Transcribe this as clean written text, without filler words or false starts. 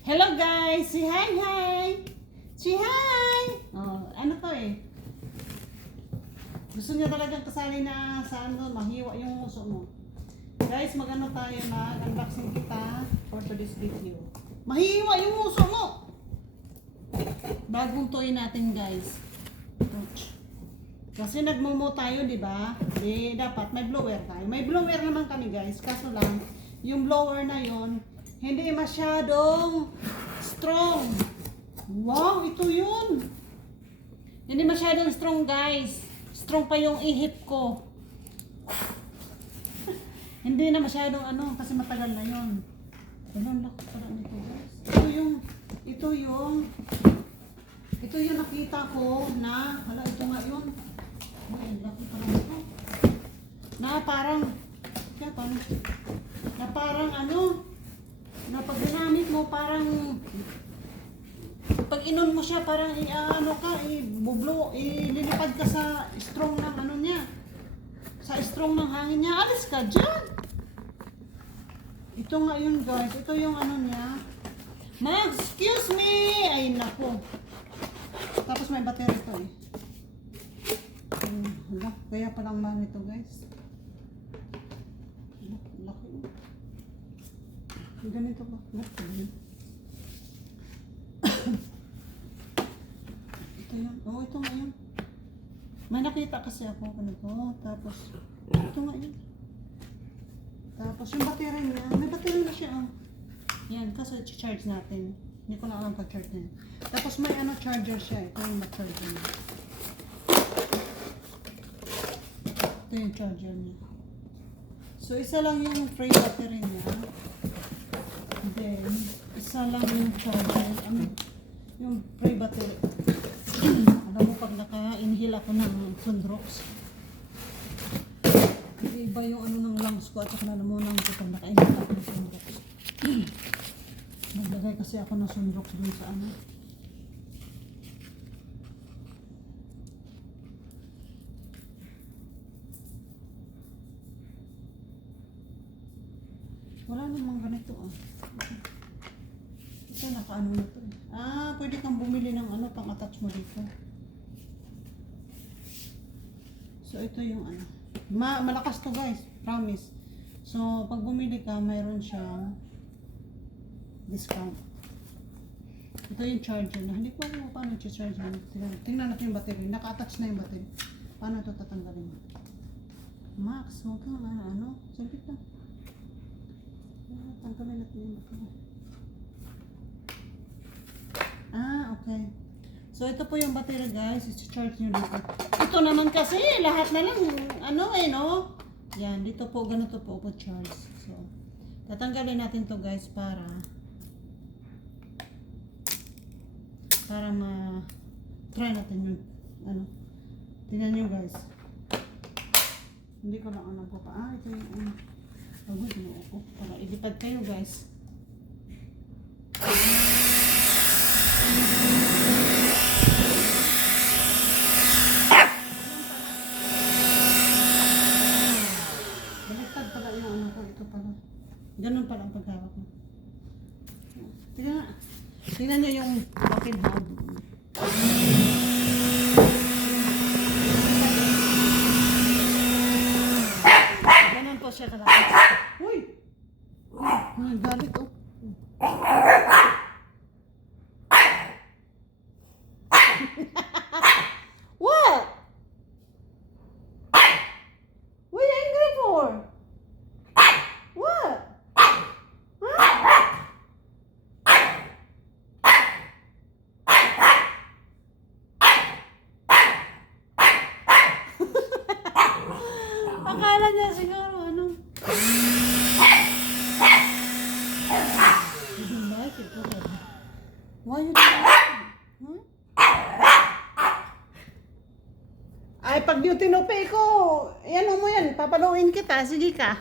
Hello guys! Say hi hi! Say hi! Oh, ano to eh? Gusto niya talagang kasali na sa ano, mahiwa yung uso mo. Guys, magano tayo na unboxing kita for today's video. Mahiwa yung uso mo! Bagong toy natin guys. Ouch. Kasi nagmumo tayo, di ba? Di dapat may blower tayo. May blower naman kami guys. Kaso lang, yung blower na yon hindi masyadong strong. Wow, ito yun. Hindi masyadong strong guys. Strong pa yung ihip ko. Hindi na masyadong ano, kasi matagal na yun. Ganun laki pala nito guys. Ito yung nakita ko na, hala ito nga yun. Ay, laki pala nito. Na parang, na pag ginamit mo parang, pag inon mo siya parang ililipad ka sa strong ng ano niya. Sa strong ng hangin niya. Alis ka dyan! Ito nga yun guys. Ito yung ano niya. Excuse me! Ay nako. Tapos may battery to eh. Hala, kaya palang mahal ito guys. Laki. Ganito ba? Ito yun. Oh, ito nga yun. May nakita kasi ako ganito. Tapos, ito nga yun. Tapos yung battery niya. May battery na siya. Oh. Yan, kasi charge natin. Hindi ko na alam pa-charge niya. Tapos may ano charger siya. Ito yung charger niya. Ito yung charger niya. So, isa lang yung free battery niya. Then, isa lang yung charger. Yung free battery. Alam mo, pag naka-inhale ako ng Sunrox, iba yung ano ng lungs ko at saka nalamunan ko pag naka-inhale ako ng Sunrox. Naglagay kasi ako ng Sunrox dun sa ano. Wala namang ganito ah. Ito naka-ano na to eh. Ah, pwede kang bumili ng ano pang-attach mo dito. So ito yung ano. Malakas to guys, promise. So pag bumili ka, mayroon siyang discount. Ito yung charger na. Hindi ko alam paano i-charge mo. Tingnan natin yung battery. Naka-attach na yung battery. Paano ito tatanggalin? Max, huwag kang ano. Saglit lang. Tanggalin natin yung battery. Ah, okay. So ito po yung battery guys. I-charge nyo dito. Ito naman kasi lahat na lang ano eh no. Yan, dito po ganito po po charge. So tatanggalin natin to guys para try natin yung ano. Tingnan nyo guys. Hindi ko lang alam po pa. Ah, ito yung pagod mo ako. Para ilipad kayo guys. Baliktad pala yung ano ko. Ito pala. Ganun pala ang paghawak mo. Tingnan nyo yung bucket hub. Ganun po siya kalaki. Uy! Galit oh. What? What are you angry for? What? Akala niya siguro ano. You don't like it, okay. Why you don't like it? Huh? Ay, pag yung tinupi ko, yan mo yan, papaluin kita, sige ka.